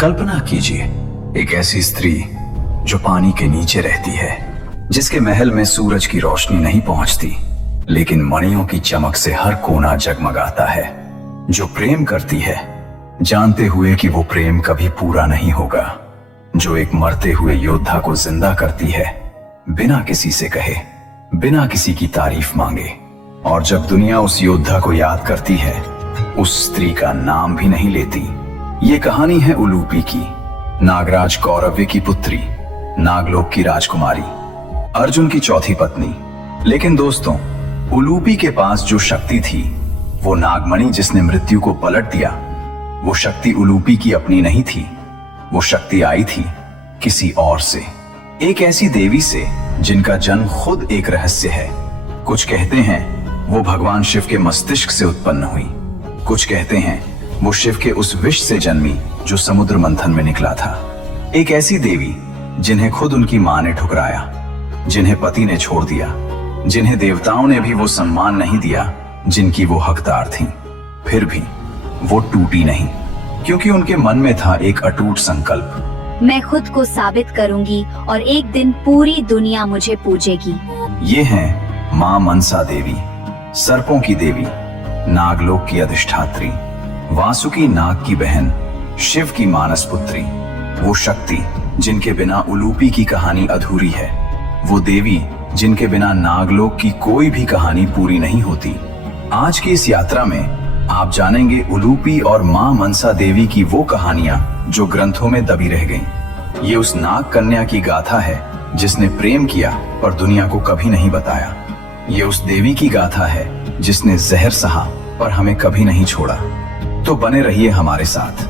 कल्पना कीजिए, एक ऐसी स्त्री जो पानी के नीचे रहती है, जिसके महल में सूरज की रोशनी नहीं पहुंचती, लेकिन मणियों की चमक से हर कोना जगमगाता है। जो प्रेम करती है, जानते हुए कि वो प्रेम कभी पूरा नहीं होगा। जो एक मरते हुए योद्धा को जिंदा करती है, बिना किसी से कहे, बिना किसी की तारीफ मांगे। और जब दुनिया उस योद्धा को याद करती है, उस स्त्री का नाम भी नहीं लेती। ये कहानी है उलूपी की, नागराज कौरव्य की पुत्री, नागलोक की राजकुमारी, अर्जुन की चौथी पत्नी। लेकिन दोस्तों, उलूपी के पास जो शक्ति थी, वो नागमणि जिसने मृत्यु को पलट दिया, वो शक्ति उलूपी की अपनी नहीं थी। वो शक्ति आई थी किसी और से, एक ऐसी देवी से जिनका जन्म खुद एक रहस्य है। कुछ कहते हैं वो भगवान शिव के मस्तिष्क से उत्पन्न हुई, कुछ कहते हैं वो शिव के उस विष से जन्मी जो समुद्र मंथन में निकला था। एक ऐसी देवी जिन्हें खुद उनकी मां ने ठुकराया, जिन्हें पति ने छोड़ दिया, जिन्हें देवताओं ने भी वो सम्मान नहीं दिया जिनकी वो हकदार थीं। फिर भी वो टूटी नहीं, क्योंकि उनके मन में था एक अटूट संकल्प। मैं खुद को साबित करूंगी और एक दिन पूरी दुनिया मुझे पूजेगी। ये हैं मां मनसा देवी, सर्पों की देवी, नागलोक की अधिष्ठात्री, वासुकी नाग की बहन, शिव की मानस पुत्री। वो शक्ति जिनके बिना उलूपी की कहानी अधूरी है, वो देवी जिनके बिना नागलोक की कोई भी कहानी पूरी नहीं होती। आज की इस यात्रा में आप जानेंगे उलूपी और मां मनसा देवी की वो कहानियां जो ग्रंथों में दबी रह गईं। ये उस नाग कन्या की गाथा है जिसने प्रेम किया पर दुनिया को कभी नहीं बताया। ये उस देवी की गाथा है जिसने जहर सहा पर हमें कभी नहीं छोड़ा। तो बने रहिए हमारे साथ।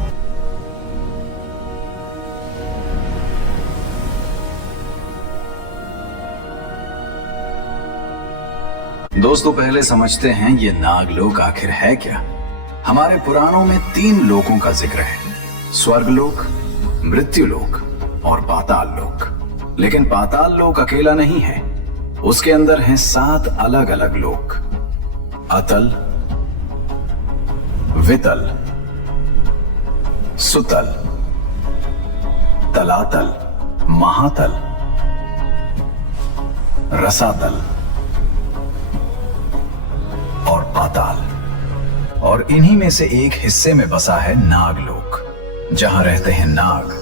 दोस्तों, पहले समझते हैं ये नागलोक आखिर है क्या। हमारे पुराणों में 3 लोकों का जिक्र है, स्वर्गलोक, मृत्युलोक और पाताल लोक। लेकिन पाताल लोक अकेला नहीं है, उसके अंदर हैं 7 अलग अलग लोक। अतल, वितल, सुतल, तलातल, महातल, रसातल और पाताल। और इन्हीं में से एक हिस्से में बसा है नागलोक, जहां रहते हैं नाग,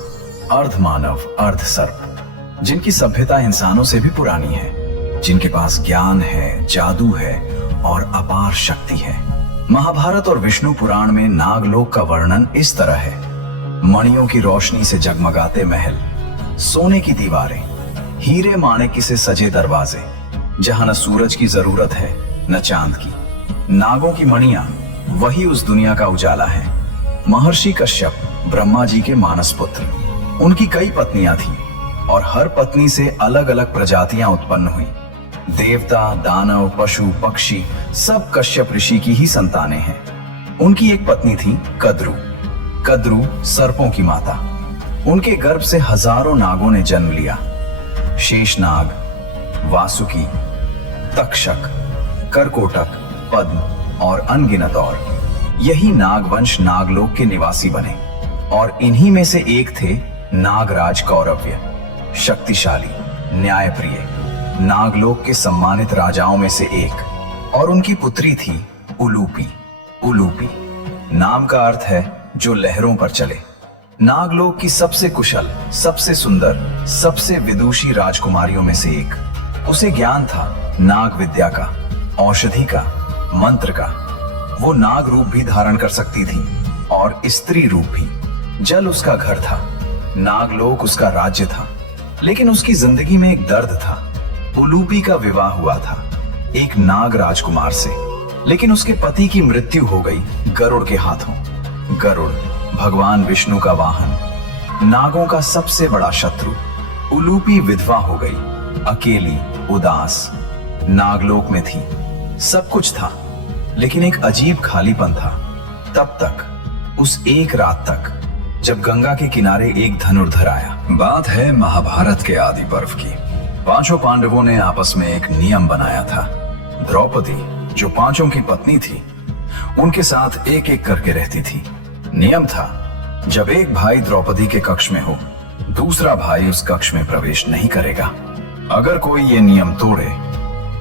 अर्ध मानव अर्ध सर्प, जिनकी सभ्यता इंसानों से भी पुरानी है, जिनके पास ज्ञान है, जादू है और अपार शक्ति है। महाभारत और विष्णु पुराण में नागलोक का वर्णन इस तरह है: मणियों की रोशनी से जगमगाते महल, सोने की दीवारें, हीरे माणिक्य से सजे दरवाजे, जहां न सूरज की जरूरत है न चांद की। नागों की मणियां वही उस दुनिया का उजाला है। महर्षि कश्यप ब्रह्मा जी के मानस पुत्र, उनकी कई पत्नियां थीं और हर पत्नी से अलग अलग प्रजातियां उत्पन्न हुई। देवता, दानव, पशु, पक्षी सब कश्यप ऋषि की ही संतानें हैं। उनकी एक पत्नी थी कद्रु। कद्रु सर्पों की माता। उनके गर्भ से हजारों नागों ने जन्म लिया। शेषनाग, वासुकी, तक्षक, करकोटक, पद्म और अनगिनत और। यही नागवंश नागलोक के निवासी बने और इन्हीं में से एक थे नागराज कौरव्य, शक्तिशाली, न्यायप्रिय, नागलोक के सम्मानित राजाओं में से एक। और उनकी पुत्री थी उलूपी। उलूपी नाम का अर्थ है जो लहरों पर चले। नागलोक की सबसे कुशल, सबसे सुंदर, सबसे विदुषी राजकुमारियों में से एक। उसे ज्ञान था नाग विद्या का, औषधि का, मंत्र का। वो नाग रूप भी धारण कर सकती थी और स्त्री रूप भी। जल उसका घर था, नागलोक उसका राज्य था। लेकिन उसकी जिंदगी में एक दर्द था। उलूपी का विवाह हुआ था एक नाग राजकुमार से, लेकिन उसके पति की मृत्यु हो गई गरुड़ के हाथों। गरुड़ भगवान विष्णु का वाहन, नागों का सबसे बड़ा शत्रु। उलूपी विधवा हो गई, अकेली, उदास। नागलोक में थी, सब कुछ था, लेकिन एक अजीब खालीपन था। तब तक, उस एक रात तक, जब गंगा के किनारे एक धनुर्धर आया। बात है महाभारत के आदि पर्व की। 5 पांडवों ने आपस में एक नियम बनाया था। द्रौपदी, जो 5 की पत्नी थी, उनके साथ एक एक करके रहती थी। नियम था जब एक भाई द्रौपदी के कक्ष में हो, दूसरा भाई उस कक्ष में प्रवेश नहीं करेगा। अगर कोई ये नियम तोड़े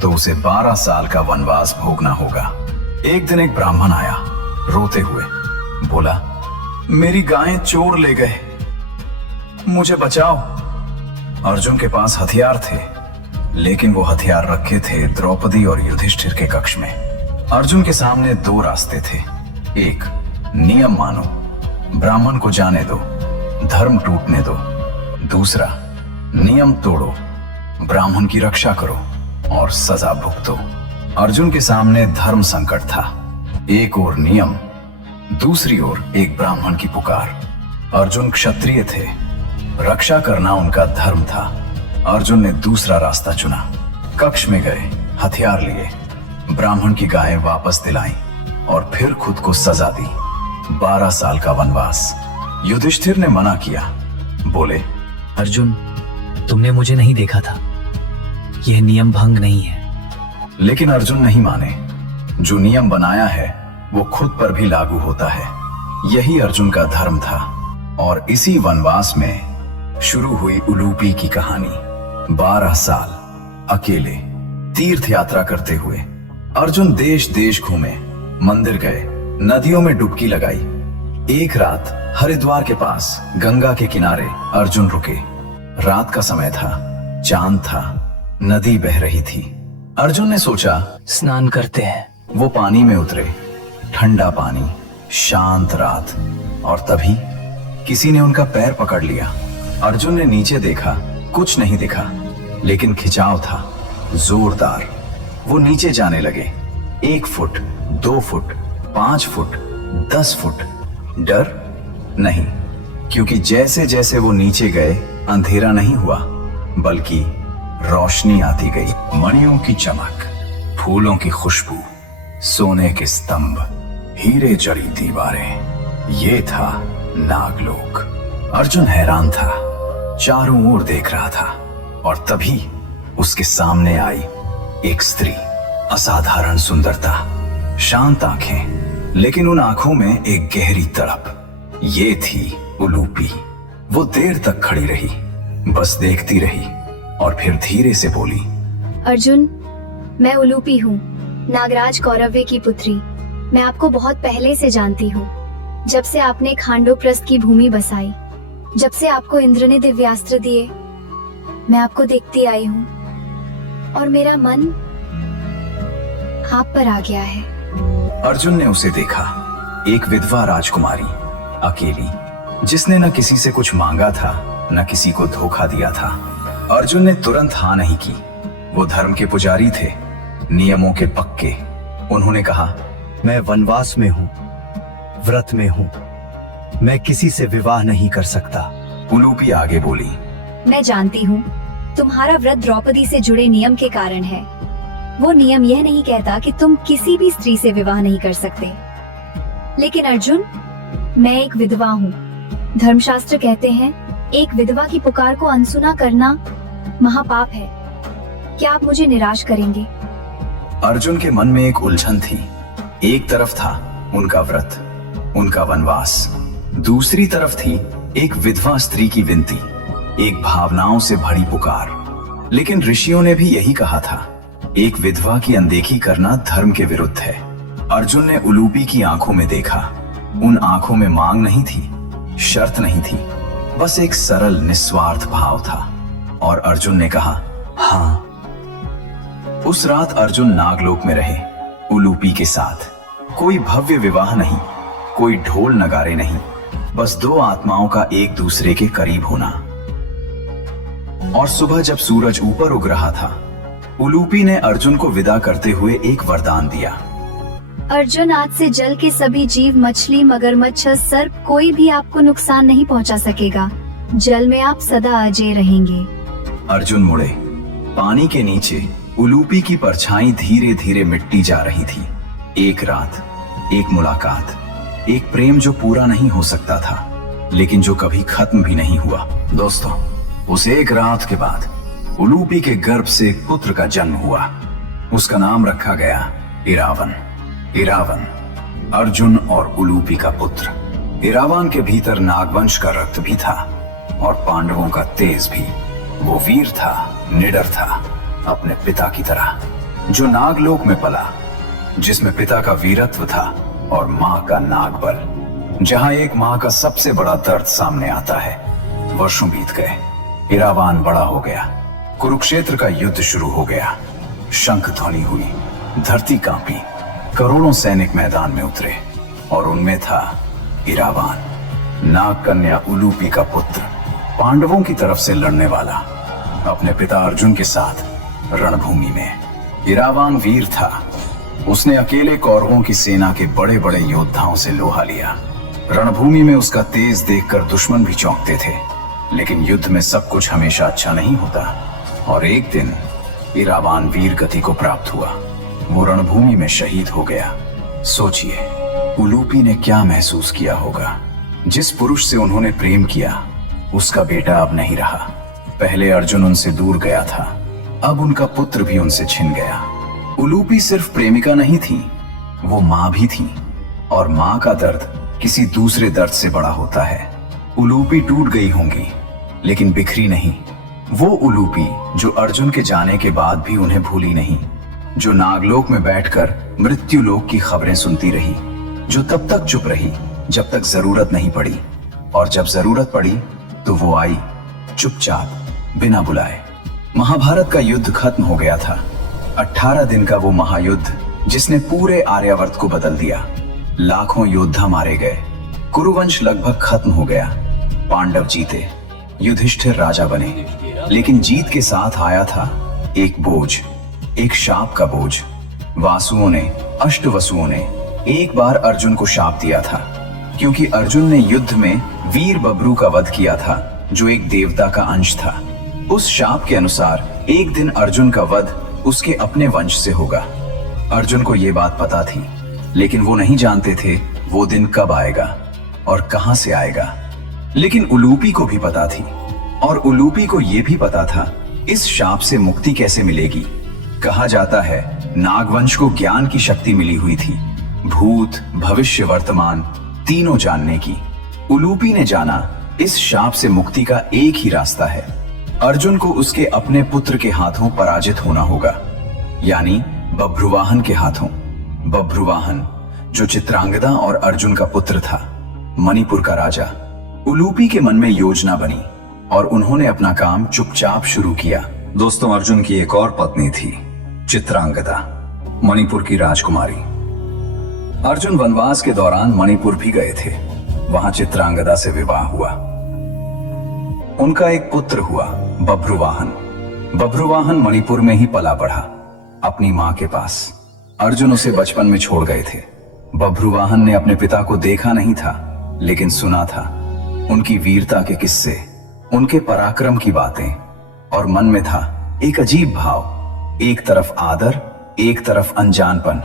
तो उसे 12 साल का वनवास भोगना होगा। एक दिन एक ब्राह्मण आया रोते हुए, बोला, मेरी गायें चोर ले गए, मुझे बचाओ। अर्जुन के पास हथियार थे, लेकिन वो हथियार रखे थे द्रौपदी और युधिष्ठिर के कक्ष में। अर्जुन के सामने दो रास्ते थे। एक, नियम मानो, ब्राह्मण को जाने दो, धर्म टूटने दो। दूसरा, नियम तोड़ो, ब्राह्मण की रक्षा करो और सजा भुगतो। अर्जुन के सामने धर्म संकट था। एक ओर नियम, दूसरी ओर एक ब्राह्मण की पुकार। अर्जुन क्षत्रिय थे, रक्षा करना उनका धर्म था। अर्जुन ने दूसरा रास्ता चुना। कक्ष में गए, हथियार लिए, ब्राह्मण की गायें वापस दिलाईं और फिर खुद को सजा दी, 12 साल का वनवास। युधिष्ठिर ने मना किया, बोले, अर्जुन, तुमने मुझे नहीं देखा था, यह नियम भंग नहीं है। लेकिन अर्जुन नहीं माने। जो नियम बनाया है वो खुद पर भी लागू होता है। यही अर्जुन का धर्म था। और इसी वनवास में शुरू हुई उलूपी की कहानी। 12 साल अकेले तीर्थ यात्रा करते हुए अर्जुन देश देश घूमे, मंदिर गए, नदियों में डुबकी लगाई। एक रात हरिद्वार के पास गंगा के किनारे अर्जुन रुके। रात का समय था, चांद था, नदी बह रही थी। अर्जुन ने सोचा, स्नान करते हैं। वो पानी में उतरे। ठंडा पानी, शांत रात, और तभी किसी ने उनका पैर पकड़ लिया। अर्जुन ने नीचे देखा, कुछ नहीं दिखा, लेकिन खिंचाव था जोरदार। वो नीचे जाने लगे। 1 फुट, 2 फुट, 5 फुट, 10 फुट। डर नहीं, क्योंकि जैसे जैसे वो नीचे गए अंधेरा नहीं हुआ, बल्कि रोशनी आती गई। मणियों की चमक, फूलों की खुशबू, सोने के स्तंभ, हीरे जड़ी दीवारें, ये था नागलोक। अर्जुन हैरान था, चारों ओर देख रहा था, और तभी उसके सामने आई एक स्त्री। असाधारण सुंदरता, शांत आंखें, लेकिन उन आंखों में एक गहरी तड़प। ये थी उलूपी। वो देर तक खड़ी रही, बस देखती रही, और फिर धीरे से बोली, अर्जुन, मैं उलूपी हूँ, नागराज कौरव्य की पुत्री। मैं आपको बहुत पहले से जानती हूँ। जब से आपने खांडोप्रस्थ की भूमि बसाई, जब से आपको इंद्र ने दिव्यास्त्र दिए, मैं आपको देखती आई हूँ, और मेरा मन आप पर आ गया है। अर्जुन ने उसे देखा, एक विधवा राजकुमारी, अकेली, जिसने न किसी से कुछ मांगा था, न किसी को धोखा दिया था। अर्जुन ने तुरंत हाँ नहीं की। वो धर्म के पुजारी थे, नियमों के पक्के। उन्होंने कहा, मैं वनवास में हूँ, व्रत में हूँ, मैं किसी से विवाह नहीं कर सकता। उलूपी आगे बोली, मैं जानती हूँ, तुम्हारा व्रत द्रौपदी से जुड़े नियम के कारण है। वो नियम यह नहीं कहता कि तुम किसी भी स्त्री से विवाह नहीं कर सकते। लेकिन अर्जुन, मैं एक विधवा हूँ। धर्मशास्त्र कहते हैं, एक विधवा की पुकार को अनसुना करना महापाप है। क्या आप मुझे निराश करेंगे? अर्जुन के मन में एक उलझन थी। एक तरफ था उनका व्रत, उनका वनवास, दूसरी तरफ थी एक विधवा स्त्री की विनती, एक भावनाओं से भरी पुकार। लेकिन ऋषियों ने भी यही कहा था, एक विधवा की अनदेखी करना धर्म के विरुद्ध है। अर्जुन ने उलूपी की आंखों में देखा। उन आंखों में मांग नहीं थी, शर्त नहीं थी, बस एक सरल निस्वार्थ भाव था। और अर्जुन ने कहा, हाँ। उस रात अर्जुन नागलोक में रहे, उलूपी के साथ। कोई भव्य विवाह नहीं, कोई ढोल नगारे नहीं, बस दो आत्माओं का एक दूसरे के करीब होना। और सुबह जब सूरज ऊपर उग रहा था, उलूपी ने अर्जुन को विदा करते हुए एक वरदान दिया। अर्जुन, आज से जल के सभी जीव, मछली, मगरमच्छ, सर्प, कोई भी आपको नुकसान नहीं पहुंचा सकेगा। जल में आप सदा अजय रहेंगे। अर्जुन मुड़े। पानी के नीचे उलूपी की परछाई धीरे धीरे मिटती जा रही थी। एक रात, एक मुलाकात, एक प्रेम जो पूरा नहीं हो सकता था, लेकिन जो कभी खत्म भी नहीं हुआ। दोस्तों, उस एक रात के बाद उलूपी के गर्भ से एक पुत्र का जन्म हुआ। उसका नाम रखा गया इरावन। इरावन, अर्जुन और उलूपी का पुत्र। इरावान के भीतर नागवंश का रक्त भी था और पांडवों का तेज भी। वो वीर था, निडर था, अपने पिता की तरह, जो नागलोक में पला, जिसमें पिता का वीरत्व था और मां का नागबल। जहां एक मां का सबसे बड़ा दर्द सामने आता है। वर्षों बीत गए, इरावान बड़ा हो गया, कुरुक्षेत्र का युद्ध शुरू हो गया। शंख ध्वनि हुई, धरती कांपी, करोड़ों सैनिक मैदान में उतरे और उनमें था इरावान, नाग कन्या उलूपी का पुत्र, पांडवों की तरफ से लड़ने वाला, अपने पिता अर्जुन के साथ रणभूमि में। इरावान वीर था। उसने अकेले कौरवों की सेना के बड़े बड़े योद्धाओं से लोहा लिया। रणभूमि में उसका तेज देखकर दुश्मन भी चौंकते थे। लेकिन युद्ध में सब कुछ हमेशा अच्छा नहीं होता और एक दिन इरावान वीर गति को प्राप्त हुआ। वो रणभूमि में शहीद हो गया। सोचिए, उलूपी ने क्या महसूस किया होगा। जिस पुरुष से उन्होंने प्रेम किया, उसका बेटा अब नहीं रहा। पहले अर्जुन उनसे दूर गया था, अब उनका पुत्र भी उनसे छिन गया। उलूपी सिर्फ प्रेमिका नहीं थी, वो मां भी थी, और मां का दर्द किसी दूसरे दर्द से बड़ा होता है। उलूपी टूट गई होंगी, लेकिन बिखरी नहीं। वो उलूपी जो अर्जुन के जाने के बाद भी उन्हें भूली नहीं, जो नागलोक में बैठकर मृत्युलोक की खबरें सुनती रही, जो तब तक चुप रही जब तक जरूरत नहीं पड़ी, और जब जरूरत पड़ी तो वो आई, चुपचाप, बिना बुलाए। महाभारत का युद्ध खत्म हो गया था। 18 दिन का वो महायुद्ध जिसने पूरे आर्यावर्त को बदल दिया। लाखों योद्धा मारे गए, कुरुवंश लगभग खत्म हो गया, पांडव जीते, युधिष्ठिर राजा बने। लेकिन जीत के साथ आया था एक बोझ, एक शाप का बोझ। वासुओं ने, अष्टवसुओं ने एक बार अर्जुन को शाप दिया था, क्योंकि अर्जुन ने युद्ध में वीर बब्रू का वध किया था, जो एक देवता का अंश था। उस शाप के अनुसार एक दिन अर्जुन का वध उसके अपने वंश से होगा। अर्जुन को यह बात पता थी, लेकिन वो नहीं जानते थे वो दिन कब आएगा और कहां से आएगा। लेकिन उलूपी को भी पता थी, और उलूपी को यह भी पता था इस शाप से मुक्ति कैसे मिलेगी। कहा जाता है नागवंश को ज्ञान की शक्ति मिली हुई थी, भूत, भविष्य, वर्तमान तीनों जानने की। उलूपी ने जाना इस शाप से मुक्ति का एक ही रास्ता है, अर्जुन को उसके अपने पुत्र के हाथों पराजित होना होगा, यानी बभ्रुवाहन के हाथों। बभ्रुवाहन जो चित्रांगदा और अर्जुन का पुत्र था, मणिपुर का राजा। उलूपी के मन में योजना बनी और उन्होंने अपना काम चुपचाप शुरू किया। दोस्तों, अर्जुन की एक और पत्नी थी, चित्रांगदा, मणिपुर की राजकुमारी। अर्जुन वनवास के दौरान मणिपुर भी गए थे, वहां चित्रांगदा से विवाह हुआ। उनका एक पुत्र हुआ, बभ्रुवाहन। बभ्रुवाहन मणिपुर में ही पला बढ़ा, अपनी मां के पास। अर्जुन उसे बचपन में छोड़ गए थे। बभ्रुवाहन ने अपने पिता को देखा नहीं था, लेकिन सुना था उनकी वीरता के किस्से, उनके पराक्रम की बातें, और मन में था एक अजीब भाव, एक तरफ आदर, एक तरफ अनजानपन।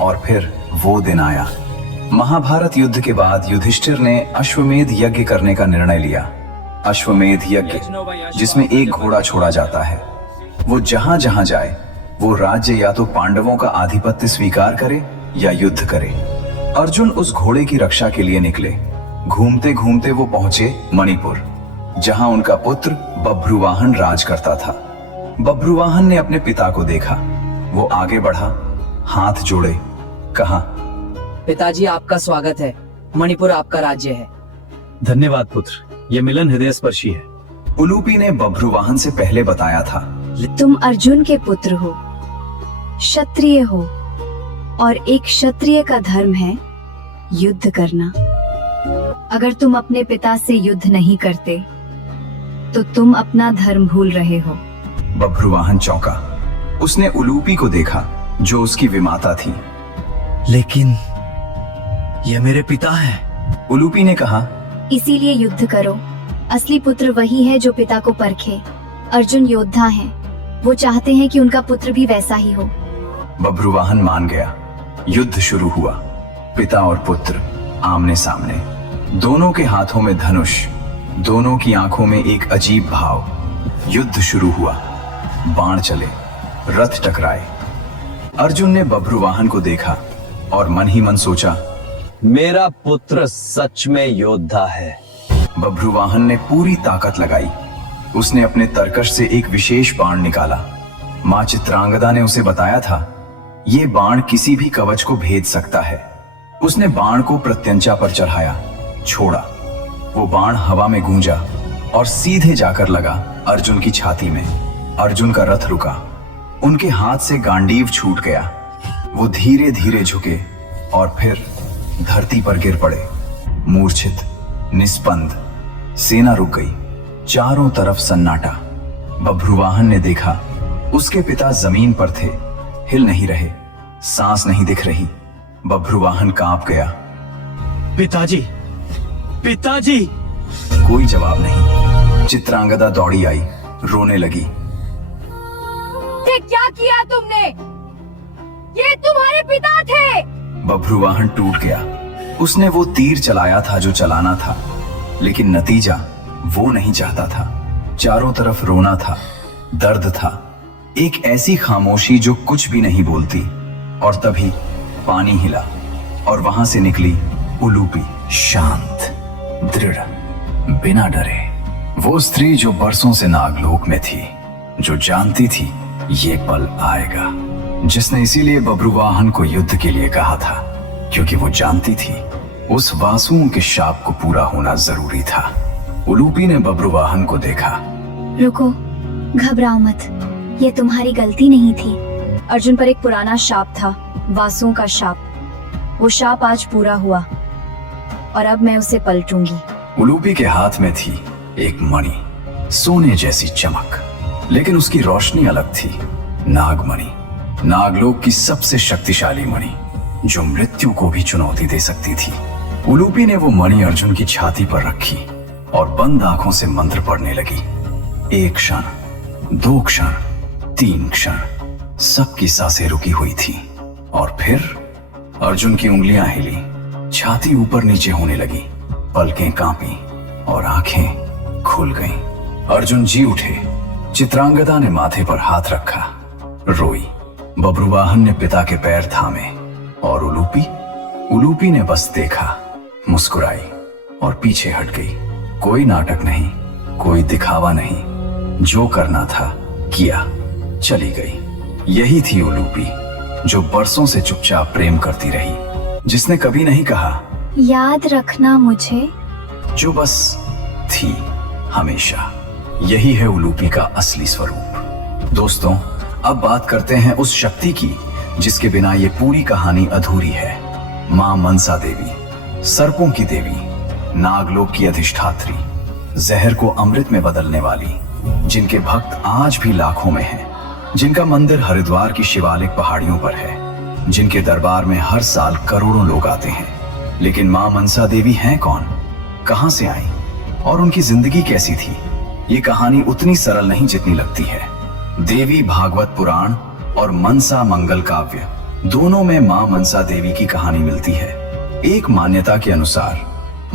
और फिर वो दिन आया। महाभारत युद्ध के बाद युधिष्ठिर ने अश्वमेध यज्ञ करने का निर्णय लिया। अश्वमेध यज्ञ जिसमें एक घोड़ा छोड़ा जाता है। वो जहां जहां जाए वो राज्य या तो पांडवों का आधिपत्य स्वीकार करे या युद्ध करे। अर्जुन उस घोड़े की रक्षा के लिए निकले। घूमते घूमते वो पहुंचे मणिपुर, जहां उनका पुत्र बभ्रुवाहन राज करता था। बभ्रुवाहन ने अपने पिता को देखा। वो आगे बढ़ा, हाथ जोड़े, कहा, पिताजी, आपका स्वागत है। मणिपुर आपका राज्य है। धन्यवाद पुत्र, ये मिलन हृदय स्पर्शी है। उलूपी ने बभ्रुवाहन से पहले बताया था, तुम अर्जुन के पुत्र हो, क्षत्रिय हो, और एक क्षत्रिय का धर्म है युद्ध करना। अगर तुम अपने पिता से युद्ध नहीं करते तो तुम अपना धर्म भूल रहे हो। बभ्रुवाहन चौंका। उसने उलूपी को देखा जो उसकी विमाता थी। लेकिन ये मेरे पिता हैं। उलूपी ने कहा, इसीलिए युद्ध करो। असली पुत्र वही है जो पिता को परखे। अर्जुन योद्धा हैं, वो चाहते हैं कि उनका पुत्र भी वैसा ही हो। बभ्रुवाहन मान गया। युद्ध शुरू हुआ। पिता और पुत्र आमने सामने, दोनों के हाथों में धनुष, दोनों की आंखों में एक अजीब भाव। युद्ध शुरू हुआ। बाण चले, रथ टकराए। अर्जुन ने बभ्रुवाहन को देखा और मन ही मन सोचा, मेरा पुत्र सच में योद्धा है। बभ्रुवाहन ने पूरी ताकत लगाई। उसने अपने तरकश से एक विशेष बाण निकाला। मां चित्रांगदा ने उसे बताया था, ये बाण किसी भी कवच को भेद सकता है। उसने बाण को प्रत्यंचा पर चढ़ाया, छोड़ा। वो बाण हवा में गूंजा और सीधे जाकर लगा अर्जुन की छाती में। अर्जुन का रथ रुका, उनके हाथ से गांडीव छूट गया। वो धीरे धीरे झुके और फिर धरती पर गिर पड़े, मूर्छित, निस्पंद। सेना रुक गई, चारों तरफ सन्नाटा। बभ्रुवाहन ने देखा, उसके पिता जमीन पर थे, हिल नहीं रहे, सांस नहीं दिख रही। बभ्रुवाहन कांप गया। पिताजी, पिताजी! कोई जवाब नहीं। चित्रांगदा दौड़ी आई, रोने लगी। ये क्या किया तुमने? ये तुम्हारे पिता थे। बभ्रुवाहन टूट गया। उसने वो तीर चलाया था जो चलाना था, लेकिन नतीजा वो नहीं चाहता था। चारों तरफ रोना था, दर्द था, एक ऐसी खामोशी जो कुछ भी नहीं बोलती। और तभी पानी हिला और वहां से निकली उलूपी, शांत, दृढ़, बिना डरे। वो स्त्री जो बरसों से नागलोक में थी, जो जानती थी ये पल आएगा, जिसने इसीलिए बभ्रुवाहन को युद्ध के लिए कहा था, क्योंकि वो जानती थी उस वासुओं के शाप को पूरा होना जरूरी था। उलूपी ने बभ्रुवाहन को देखा। रुको, घबराओ मत, ये तुम्हारी गलती नहीं थी। अर्जुन पर एक पुराना शाप था, वासुओं का शाप। वो शाप आज पूरा हुआ और अब मैं उसे पलटूंगी। उलूपी के हाथ में थी एक मणि, सोने जैसी चमक, लेकिन उसकी रोशनी अलग थी। नागमणि, नागलोक की सबसे शक्तिशाली मणि, जो मृत्यु को भी चुनौती दे सकती थी। उलूपी ने वो मणि अर्जुन की छाती पर रखी और बंद आंखों से मंत्र पढ़ने लगी। एक क्षण, दो क्षण, तीन क्षण, सबकी सांसें रुकी हुई थी। और फिर अर्जुन की उंगलियां हिली, छाती ऊपर नीचे होने लगी, पलकें कांपी और आंखें खुल गईं। अर्जुन जी उठे। चित्रांगदा ने माथे पर हाथ रखा, रोई। बभ्रुवाहन ने पिता के पैर थामे और उलूपी ने बस देखा, मुस्कुराई और पीछे हट गई। कोई नाटक नहीं, कोई दिखावा नहीं, जो करना था किया, चली गई। यही थी उलूपी, जो बरसों से चुपचाप प्रेम करती रही, जिसने कभी नहीं कहा याद रखना मुझे, जो बस थी हमेशा। यही है उलूपी का असली स्वरूप। दोस्तों, अब बात करते हैं उस शक्ति की जिसके बिना ये पूरी कहानी अधूरी है। मां मनसा देवी, सर्पों की देवी, नागलोक की अधिष्ठात्री, जहर को अमृत में बदलने वाली, जिनके भक्त आज भी लाखों में हैं, जिनका मंदिर हरिद्वार की शिवालिक पहाड़ियों पर है, जिनके दरबार में हर साल करोड़ों लोग आते हैं। लेकिन मां मनसा देवी हैं कौन, कहां से आई और उनकी जिंदगी कैसी थी? ये कहानी उतनी सरल नहीं जितनी लगती है। देवी भागवत पुराण और मनसा मंगल काव्य, दोनों में मां मनसा देवी की कहानी मिलती है। एक मान्यता के अनुसार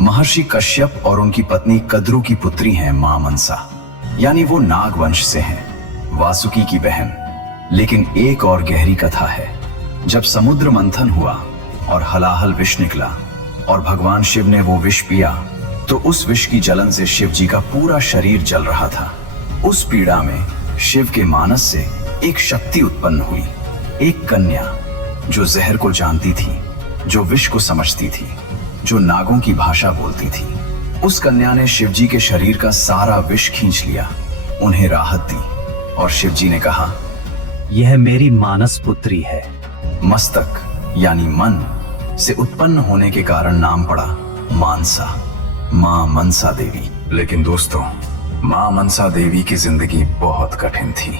महर्षि कश्यप और उनकी पत्नी कद्रु की पुत्री हैं मां मनसा, यानी वो नाग वंश से हैं, वासुकी की बहन। लेकिन एक और गहरी कथा है। जब समुद्र मंथन हुआ और हलाहल विष निकला और भगवान शिव ने वो विष पिया, तो उस विष की जलन से शिव जी का पूरा शरीर जल रहा था। उस पीड़ा में शिव के मानस से एक शक्ति उत्पन्न हुई, एक कन्या जो जहर को जानती थी, जो विष को समझती थी, जो नागों की भाषा बोलती थी। उस कन्या ने शिव जी के शरीर का सारा विष खींच लिया, उन्हें राहत दी और शिव जी ने कहा, यह मेरी मानस पुत्री है। मस्तक यानी मन से उत्पन्न होने के कारण नाम पड़ा मानसा, मां मनसा देवी। लेकिन दोस्तों, मां मनसा देवी की जिंदगी बहुत कठिन थी।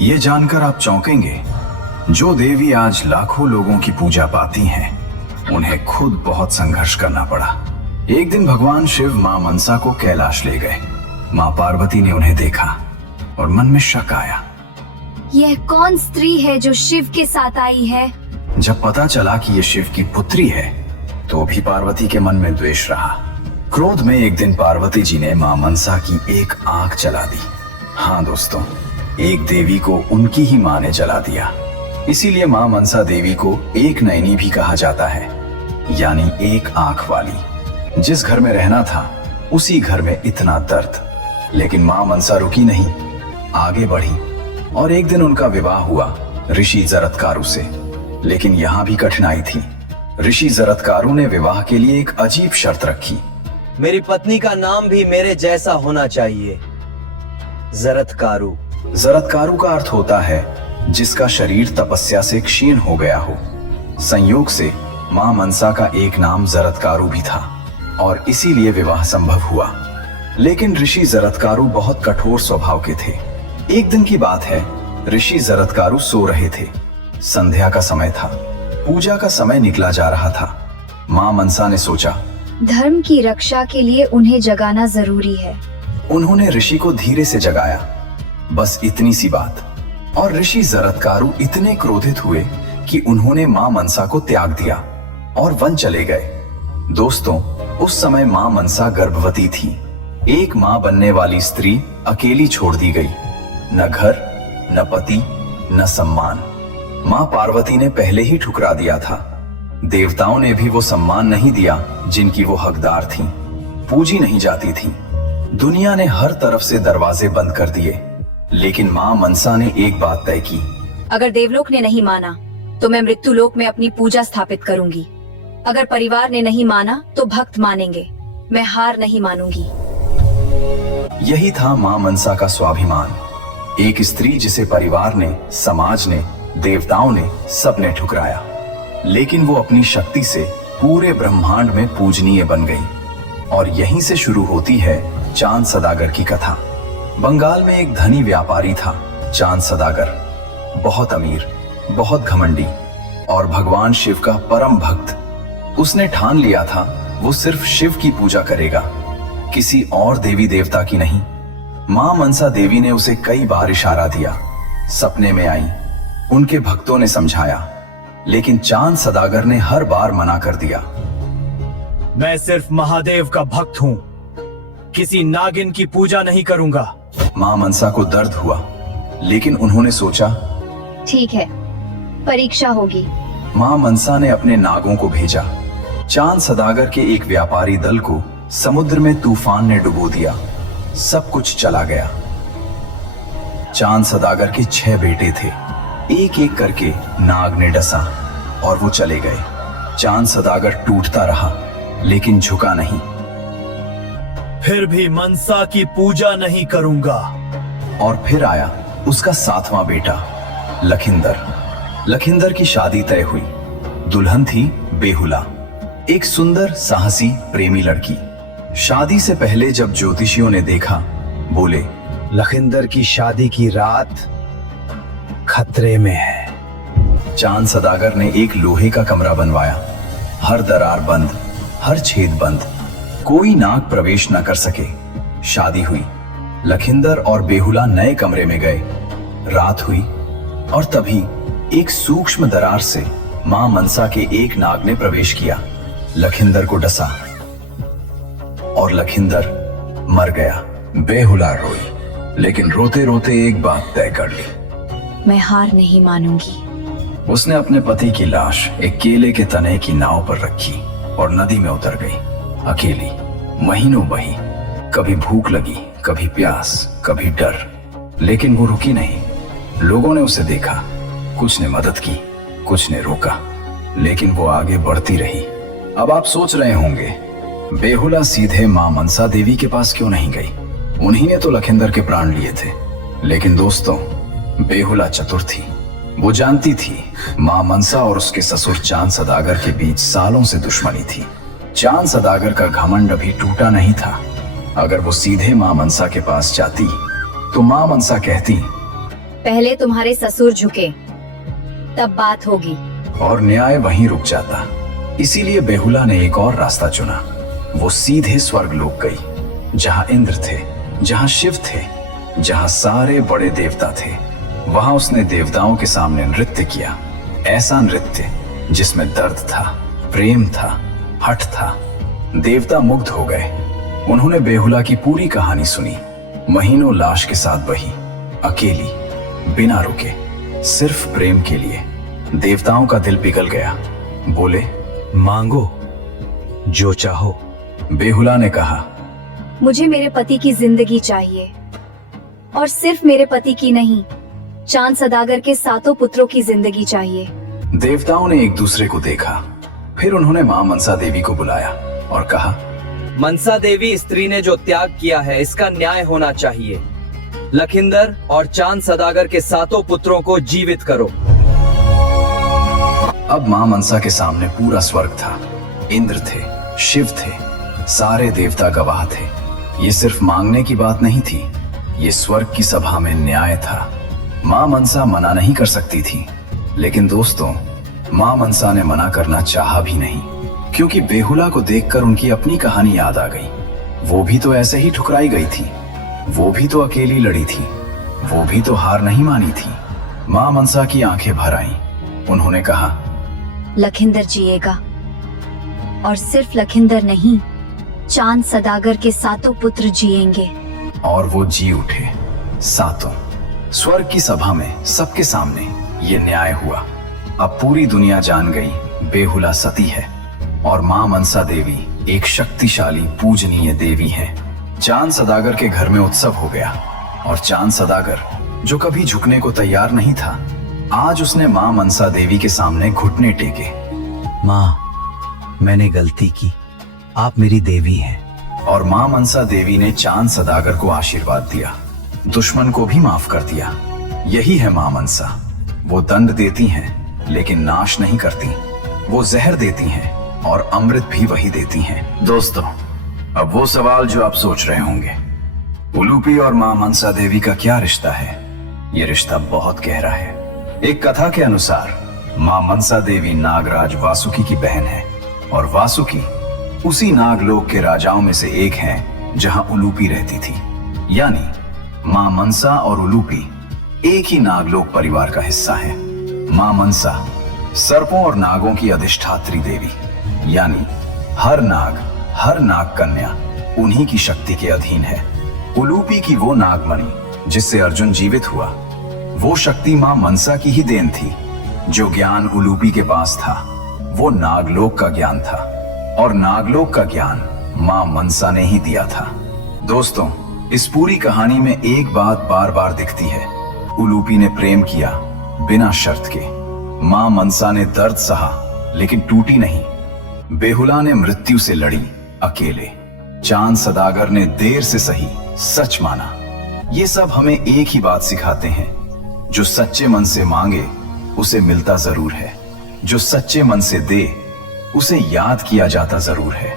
ये जानकर आप चौंकेंगे, जो देवी आज लाखों लोगों की पूजा पाती हैं, उन्हें खुद बहुत संघर्ष करना पड़ा। एक दिन भगवान शिव मां मनसा को कैलाश ले गए। मां पार्वती ने उन्हें देखा और मन में शक आया। यह कौन स्त्री है जो शिव के साथ आई है? जब पता चला कि ये शिव की पुत्री है, तो भी पार्वती के मन में द्वेष रहा। क्रोध में एक दिन पार्वती जी ने मां मनसा की एक आंख जला दी। हाँ दोस्तों, एक देवी को उनकी ही मां ने जला दिया। इसीलिए मां मनसा देवी को एक नयनी भी कहा जाता है। यानी एक आंख वाली। जिस घर में रहना था उसी घर में इतना दर्द। लेकिन मां मनसा रुकी नहीं, आगे बढ़ी और एक दिन उनका विवाह हुआ ऋषि जरत्कारु से। लेकिन यहां भी कठिनाई थी। ऋषि जरत्कारु ने विवाह के लिए एक अजीब शर्त रखी। मेरी पत्नी का नाम भी मेरे जैसा होना चाहिए, जरत्कारु। जरत्कारु का अर्थ होता है जिसका शरीर तपस्या से क्षीण हो गया हो। संयोग से मां मनसा का एक नाम जरत्कारु भी था और इसीलिए विवाह संभव हुआ। लेकिन ऋषि जरत्कारु बहुत कठोर स्वभाव के थे। एक दिन की बात है, ऋषि जरत्कारु सो रहे थे। संध्या का समय था, पूजा का समय निकला जा रहा था। मां मनसा ने सोचा, धर्म की रक्षा के लिए उन्हें जगाना जरूरी है। उन्होंने ऋषि को धीरे से जगाया, बस इतनी सी बात। और ऋषि जरत्कारु इतने क्रोधित हुए कि उन्होंने मां मनसा को त्याग दिया और वन चले गए। दोस्तों, उस समय मां मनसा गर्भवती थी। एक मां बनने वाली स्त्री अकेली छोड़ दी गई। न घर, न पति, न सम्मान। मां पार्वती ने पहले ही ठुकरा दिया था। देवताओं ने भी वो सम्मान नहीं दिया जिनकी वो हकदार थीं। पूजी नहीं जाती थीं। दुनिया ने हर तरफ से दरवाजे बंद कर दिए। लेकिन मां मनसा ने एक बात तय की, अगर देवलोक ने नहीं माना तो मैं मृत्युलोक में अपनी पूजा स्थापित करूंगी। अगर परिवार ने नहीं माना तो भक्त मानेंगे। मैं हार नहीं मानूंगी। यही था मां मनसा का स्वाभिमान। एक स्त्री जिसे परिवार ने, समाज ने, देवताओं ने, सबने ठुकराया, लेकिन वो अपनी शक्ति से पूरे ब्रह्मांड में पूजनीय बन गई। और यहीं से शुरू होती है चांद सदागर की कथा। बंगाल में एक धनी व्यापारी था, चांद सदागर। बहुत अमीर, बहुत घमंडी और भगवान शिव का परम भक्त। उसने ठान लिया था वो सिर्फ शिव की पूजा करेगा, किसी और देवी देवता की नहीं। मां मनसा देवी ने उसे कई बार इशारा दिया, सपने में आई, उनके भक्तों ने समझाया, लेकिन चांद सदागर ने हर बार मना कर दिया। मैं सिर्फ महादेव का भक्त हूं, किसी नागिन की पूजा नहीं करूंगा। मां मनसा को दर्द हुआ, लेकिन उन्होंने सोचा, ठीक है, परीक्षा होगी। मां मनसा ने अपने नागों को भेजा। चांद सदागर के एक व्यापारी दल को समुद्र में तूफान ने डुबो दिया। सब कुछ चला गया। चांद सदागर के 6 बेटे थे। एक एक करके नाग ने डसा और वो चले गए। चांद सदागर टूटता रहा, लेकिन झुका नहीं। फिर भी मनसा की पूजा नहीं करूंगा। और फिर आया उसका 7वां बेटा लखिंदर। लखिंदर की शादी तय हुई। दुल्हन थी बेहुला, एक सुंदर साहसी प्रेमी लड़की। शादी से पहले जब ज्योतिषियों ने देखा, बोले, लखिंदर की शादी की रात खतरे में है। चांद सदागर ने एक लोहे का कमरा बनवाया। हर दरार बंद, हर छेद बंद, कोई नाग प्रवेश न कर सके। शादी हुई। लखिंदर और बेहुला नए कमरे में गए। रात हुई और तभी एक सूक्ष्म दरार से मां मनसा के एक नाग ने प्रवेश किया। लखिंदर को डसा और लखिंदर मर गया। बेहुला रोई, लेकिन रोते रोते एक बात तय कर ली, मैं हार नहीं मानूंगी। उसने अपने पति की लाश एक केले के तने की नाव पर रखी और नदी में उतर गई। अकेली महीनों बही। कभी भूख लगी, कभी प्यास, कभी डर, लेकिन वो रुकी नहीं। लोगों ने उसे देखा, कुछ ने मदद की, कुछ ने रोका, लेकिन वो आगे बढ़ती रही। अब आप सोच रहे होंगे, बेहुला सीधे मां मनसा देवी के पास क्यों नहीं गई? उन्हीं ने तो लखिंदर के प्राण लिए थे। लेकिन दोस्तों, बेहुला चतुर थी। वो जानती थी मां मनसा और उसके ससुर चांद सदागर के बीच सालों से दुश्मनी थी। चांद सदागर का घमंड अभी टूटा नहीं था। अगर वो सीधे मां मनसा के पास जाती तो मां मनसा कहती, पहले तुम्हारे ससुर झुके, तब बात होगी। और न्याय वहीं रुक जाता। इसीलिए बेहुला ने एक और रास्ता चुना। वो सीधे स्वर्गलोक गई, जहां इंद्र थे, जहां शिव थे, जहां सारे बड़े देवता थे। वहां उसने देवताओं के सामने नृत्य किया। ऐसा नृत्य जिसमें दर्द था, प्रेम था, हठ था। देवता मुग्ध हो गए। उन्होंने बेहुला की पूरी कहानी सुनी। महीनों लाश के साथ बही, अकेली, बिना रुके, सिर्फ प्रेम के लिए। देवताओं का दिल पिघल गया। बोले, मांगो जो चाहो। बेहुला ने कहा। मुझे मेरे पति की जिंदगी चाहिए, और सिर्फ मेरे पति की नहीं, चांद सदागर के 7 पुत्रों की जिंदगी चाहिए। देवताओं ने एक दूसरे को देखा। फिर उन्होंने मां मनसा देवी को बुलाया और कहा, मनसा देवी, स्त्री ने जो त्याग किया है इसका न्याय होना चाहिए। लखिंदर और चांद सदागर के 7 पुत्रों को जीवित करो। अब मां मनसा के सामने पूरा स्वर्ग था। इंद्र थे, शिव थे, सारे देवता गवाह थे। ये सिर्फ मांगने की बात नहीं थी, ये स्वर्ग की सभा में न्याय था। मां मनसा मना नहीं कर सकती थी, लेकिन दोस्तों, मां मनसा ने मना करना चाहा भी नहीं, क्योंकि बेहुला को देखकर उनकी अपनी कहानी याद आ गई। वो भी तो ऐसे ही ठुकराई गई थी, वो भी तो अकेली लड़ी थी, वो भी तो हार नहीं मानी थी। मां मनसा की आंखें भर आईं। उन्होंने कहा, लखिंदर जिएगा, और सिर्फ लखिंदर नहीं, चांद सदागर के 7 पुत्र जिएंगे। और वो जी उठे, 7। स्वर्ग की सभा में सबके सामने ये न्याय हुआ। अब पूरी दुनिया जान गई बेहुला सती है, और मां मनसा देवी एक शक्तिशाली पूजनीय देवी है। चांद सदागर के घर में उत्सव हो गया, और चांद सदागर, जो कभी झुकने को तैयार नहीं था, आज उसने मां मनसा देवी के सामने घुटने टेके। माँ, मैंने गलती की, आप मेरी देवी हैं। और मां मनसा देवी ने चांद सदागर को आशीर्वाद दिया, दुश्मन को भी माफ कर दिया। यही है मां मनसा। वो दंड देती हैं, लेकिन नाश नहीं करती। वो जहर देती हैं, और अमृत भी वही देती हैं। दोस्तों, अब वो सवाल जो आप सोच रहे होंगे, उलूपी और मां मनसा देवी का क्या रिश्ता है? ये रिश्ता बहुत गहरा है। एक कथा के अनुसार मां मनसा देवी नागराज वासुकी की बहन है, और वासुकी उसी नागलोक के राजाओं में से एक हैं जहां उलूपी रहती थी। यानी मां मनसा और उलूपी एक ही नागलोक परिवार का हिस्सा है। मां मनसा सर्पों और नागों की अधिष्ठात्री देवी, यानी हर नाग कन्या उन्हीं की शक्ति के अधीन है। उलूपी की वो नागमणि जिससे अर्जुन जीवित हुआ, वो शक्ति मां मनसा की ही देन थी। जो ज्ञान उलूपी के पास था, वो नागलोक का ज्ञान था, और नागलोक का ज्ञान मां मनसा ने ही दिया था। दोस्तों, इस पूरी कहानी में एक बात बार बार दिखती है। उलूपी ने प्रेम किया बिना शर्त के। मां मनसा ने दर्द सहा, लेकिन टूटी नहीं। बेहुला ने मृत्यु से लड़ी अकेले। चांद सदागर ने देर से सही सच माना। ये सब हमें एक ही बात सिखाते हैं, जो सच्चे मन से मांगे उसे मिलता जरूर है, जो सच्चे मन से दे उसे याद किया जाता जरूर है।